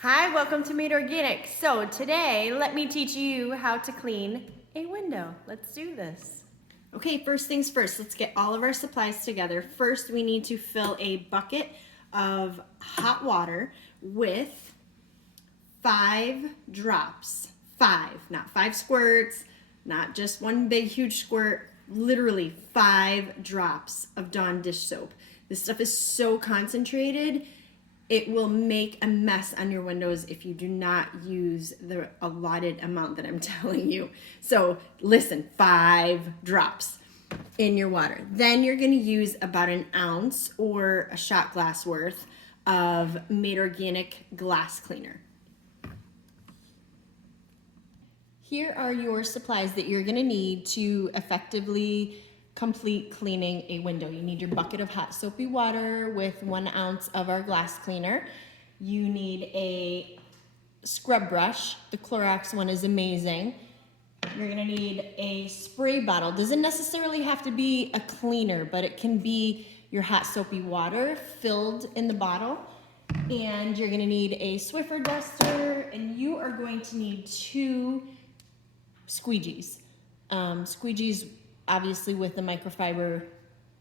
Hi, welcome to Made Organic. So today, let me teach you how to clean a window. Let's do this. Okay, first things first, let's get all of our supplies together. First, we need to fill a bucket of hot water with 5 drops. 5, not 5 squirts, not just one big huge squirt, literally 5 drops of Dawn dish soap. This stuff is so concentrated, it will make a mess on your windows if you do not use the allotted amount that I'm telling you. So listen, 5 drops in your water. Then you're gonna use about an ounce or a shot glass worth of Made Organic glass cleaner. Here are your supplies that you're gonna need to effectively complete cleaning a window. You need your bucket of hot soapy water with 1 ounce of our glass cleaner. You need a scrub brush. The Clorox one is amazing. You're gonna need a spray bottle. Doesn't necessarily have to be a cleaner, but it can be your hot soapy water filled in the bottle. And you're gonna need a Swiffer duster, and you are going to need 2 squeegees. Squeegees obviously with the microfiber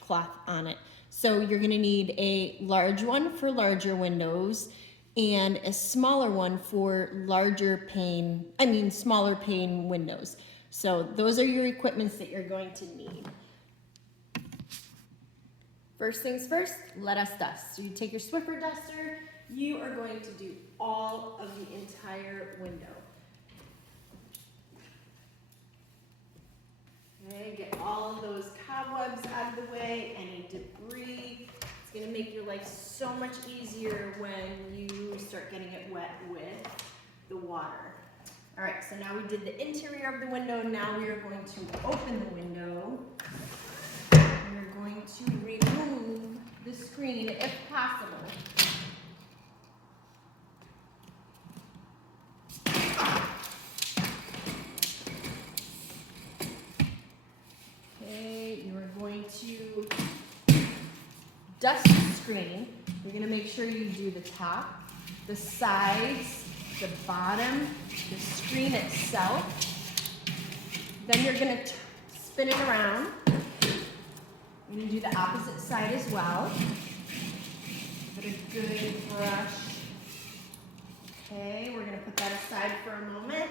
cloth on it. So you're gonna need a large one for larger windows and a smaller one for smaller pane windows. So those are your equipments that you're going to need. First things first, let us dust. So you take your Swiffer duster, you are going to do all of the entire window. Okay, get all of those cobwebs out of the way, any debris. It's gonna make your life so much easier when you start getting it wet with the water. All right, so now we did the interior of the window. Now we are going to open the window. We're going to remove the screen if possible. To dust the screen, you're going to make sure you do the top, the sides, the bottom, the screen itself. Then you're going to spin it around. You're going to do the opposite side as well. Put a good brush. Okay, we're going to put that aside for a moment.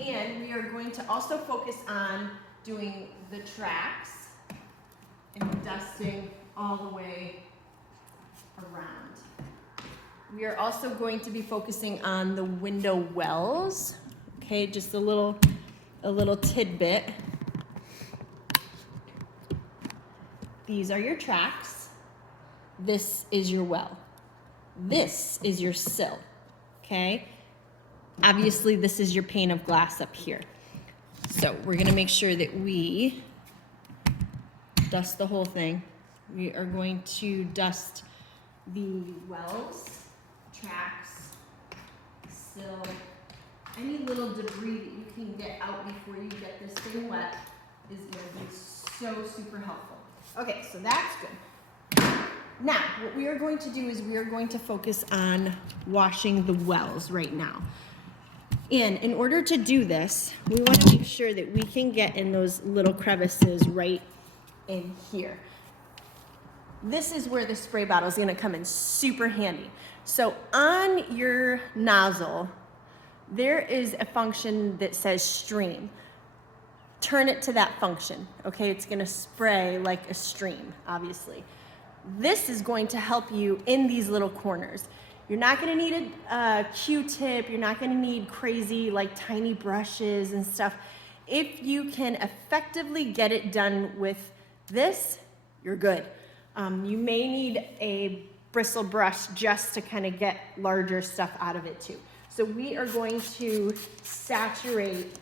And we are going to also focus on doing the tracks and dusting all the way around. We are also going to be focusing on the window wells. Okay, just a little tidbit. These are your tracks. This is your well. This is your sill. Okay? Obviously, this is your pane of glass up here. So we're gonna make sure that we dust the whole thing. We are going to dust the wells, tracks, sill, any little debris that you can get out before you get this thing wet is gonna be so super helpful. Okay, so that's good. Now, what we are going to do is we are going to focus on washing the wells right now. And in order to do this, we want to make sure that we can get in those little crevices right in here. This is where the spray bottle is going to come in super handy. So on your nozzle, there is a function that says stream. Turn it to that function, okay? It's going to spray like a stream, obviously. This is going to help you in these little corners. You're not going to need a Q-tip. You're not going to need crazy like tiny brushes and stuff. If you can effectively get it done with this, you're good. You may need a bristle brush just to kind of get larger stuff out of it too. So we are going to saturate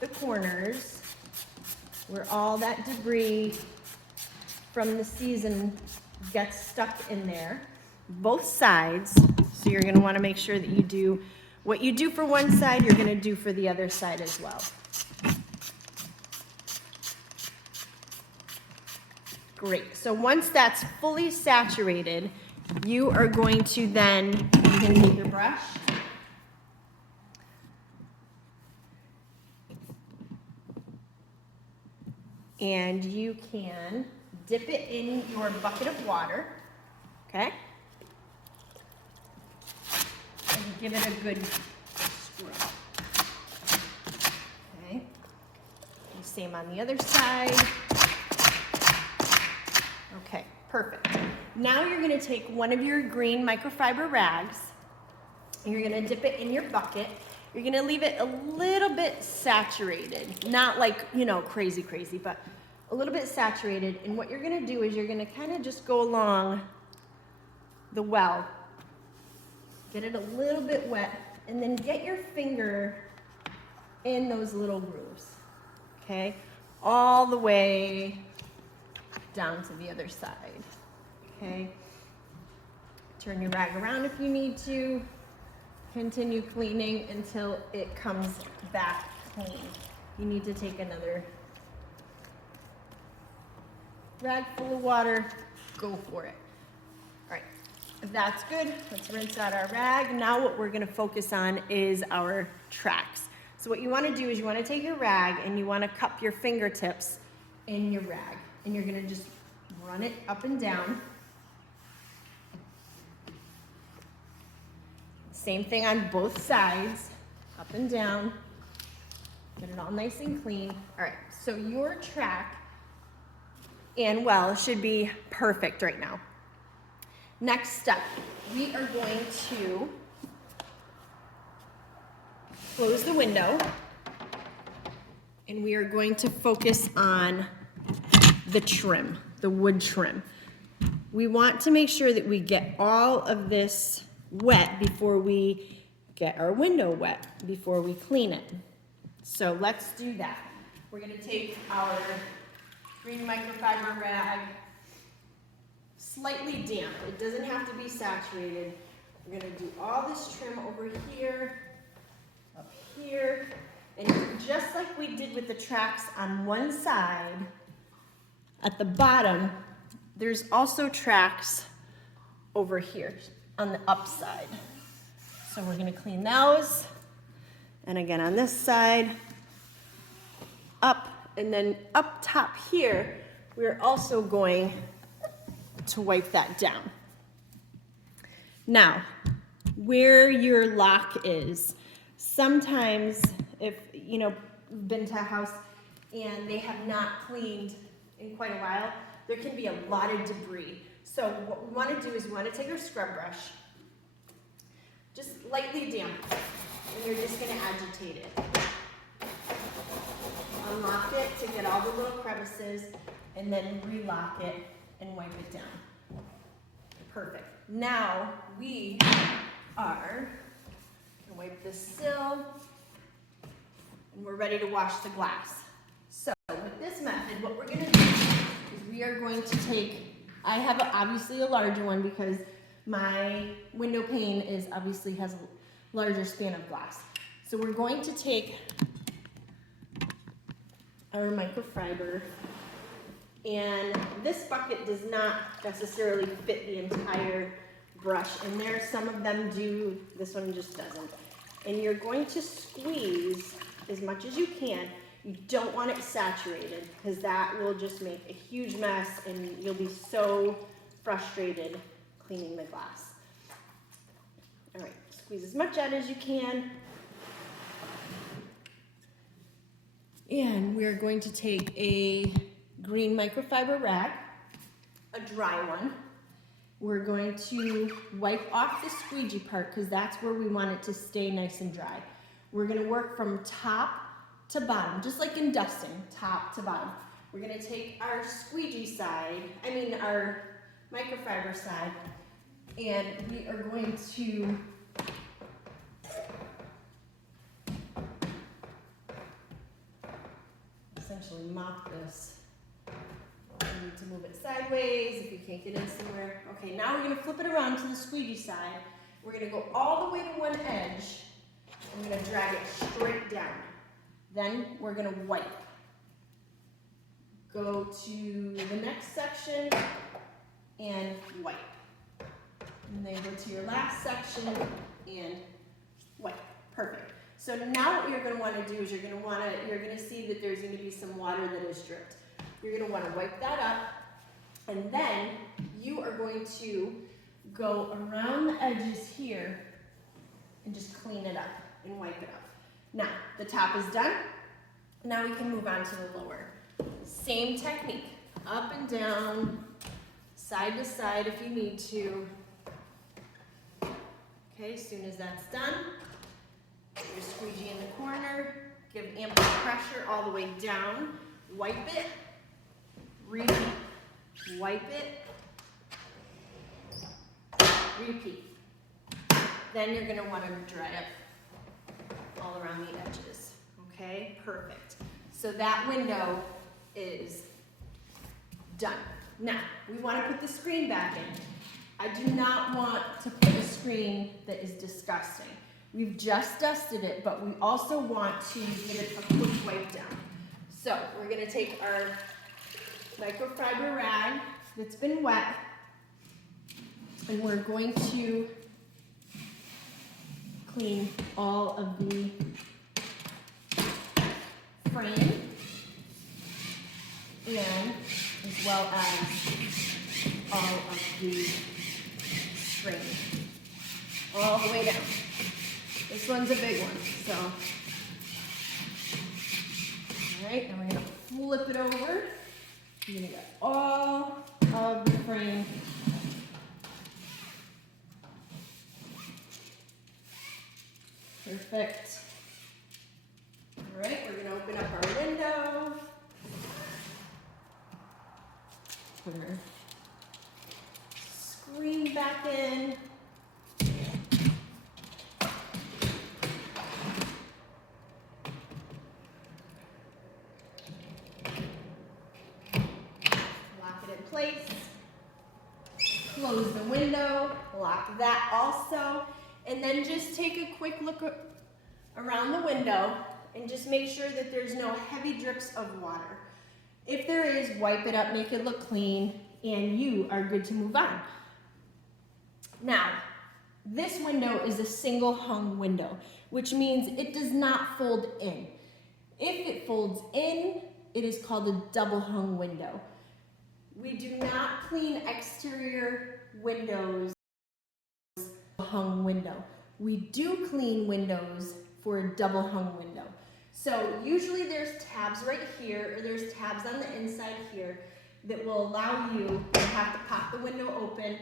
the corners where all that debris from the season gets stuck in there. Both sides. So you're going to want to make sure that you do what you do for one side, you're going to do for the other side as well. Great. So once that's fully saturated, you are going to then can take your brush and you can dip it in your bucket of water, okay? And give it a good scrub. Okay. Same on the other side. Okay, perfect. Now you're gonna take one of your green microfiber rags and you're gonna dip it in your bucket. You're gonna leave it a little bit saturated, not like, you know, crazy, but a little bit saturated. And what you're gonna do is you're gonna kind of just go along the well, get it a little bit wet, and then get your finger in those little grooves, okay? All the way down to the other side, okay? Turn your rag around if you need to. Continue cleaning until it comes back clean. You need to take another rag full of water, go for it. All right, if that's good, let's rinse out our rag. Now what we're gonna focus on is our tracks. So what you wanna do is you wanna take your rag and you wanna cup your fingertips in your rag. And you're gonna just run it up and down. Same thing on both sides, up and down. Get it all nice and clean. All right, so your track and well should be perfect right now. Next step, we are going to close the window and we are going to focus on the trim, the wood trim. We want to make sure that we get all of this wet before we get our window wet, before we clean it. So let's do that. We're gonna take our green microfiber rag, slightly damp. It doesn't have to be saturated. We're gonna do all this trim over here, up here, and just like we did with the tracks on one side, at the bottom, there's also tracks over here on the upside. So we're gonna clean those. And again on this side, up, and then up top here, we're also going to wipe that down. Now, where your lock is, sometimes if, you know, you've been to a house and they have not cleaned in quite a while, there can be a lot of debris. So what we want to do is we want to take our scrub brush, just lightly damp it, and you're just going to agitate it. Unlock it to get all the little crevices, and then relock it and wipe it down. Perfect. Now we are going to wipe the sill, and we're ready to wash the glass. So with this method, what we're going to do is we are going to take, I have obviously a larger one because my window pane is obviously has a larger span of glass. So we're going to take our microfiber, and this bucket does not necessarily fit the entire brush in there. Some of them do, this one just doesn't. And you're going to squeeze as much as you can. You don't want it saturated because that will just make a huge mess and you'll be so frustrated cleaning the glass. All right, squeeze as much out as you can. And we're going to take a green microfiber rag, a dry one. We're going to wipe off the squeegee part because that's where we want it to stay nice and dry. We're gonna work from top to bottom, just like in dusting, top to bottom. We're gonna take our squeegee side, our microfiber side, and we are going to essentially mop this. You need to move it sideways if you can't get in somewhere. Okay, now we're gonna flip it around to the squeegee side. We're gonna go all the way to one edge. I'm gonna drag it straight down. Then we're gonna wipe. Go to the next section and wipe. And then go to your last section and wipe. Perfect. So now what you're going to want to do is you're going to see that there's going to be some water that is dripped. You're going to want to wipe that up, and then you are going to go around the edges here and just clean it up and wipe it up. Now, the top is done. Now we can move on to the lower. Same technique, up and down, side to side if you need to. Okay, as soon as that's done, put your squeegee in the corner, give ample pressure all the way down, wipe it, repeat, wipe it, repeat. Then you're gonna wanna dry up all around the edges, okay? Perfect. So that window is done. Now, we wanna put the screen back in. I do not want to put a screen that is disgusting. We've just dusted it, but we also want to give it a quick wipe down. So we're gonna take our microfiber rag that's been wet, and we're going to clean all of the frame and as well as all of the string, all the way down. This one's a big one, so. All right, and we're gonna flip it over. You're gonna get all of the frame. Perfect. All right, we're gonna open up our window. Put our screen back in. Lock it in place. Close the window, lock that also, and then just take a quick look around the window and just make sure that there's no heavy drips of water. If there is, wipe it up, make it look clean, and you are good to move on. Now, this window is a single hung window, which means it does not fold in. If it folds in, it is called a double hung window. We do not clean exterior windows hung window. We do clean windows for a double hung window. So usually there's tabs right here, or there's tabs on the inside here that will allow you to have to pop the window open,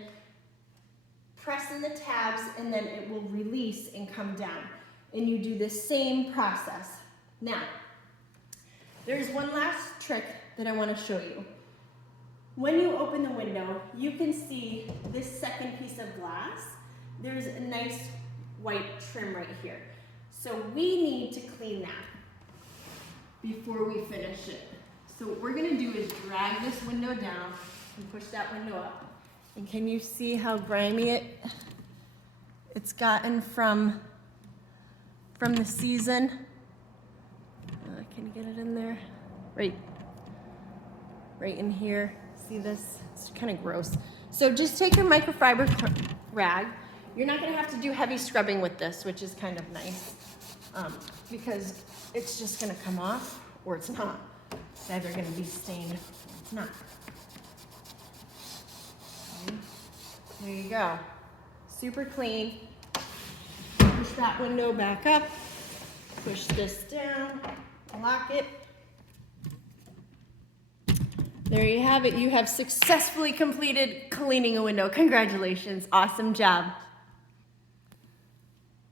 press in the tabs, and then it will release and come down. And you do the same process. Now, there's one last trick that I want to show you. When you open the window, you can see this second piece of glass. There's a nice white trim right here. So we need to clean that before we finish it. So what we're gonna do is drag this window down and push that window up. And can you see how grimy it's gotten from the season? Can you get it in there? Right in here. See this? It's kind of gross. So just take your microfiber rag. You're not going to have to do heavy scrubbing with this, which is kind of nice, because it's just going to come off, or it's not. It's either going to be stained or it's not. Okay. There you go. Super clean. Push that window back up. Push this down. Lock it. There you have it. You have successfully completed cleaning a window. Congratulations. Awesome job.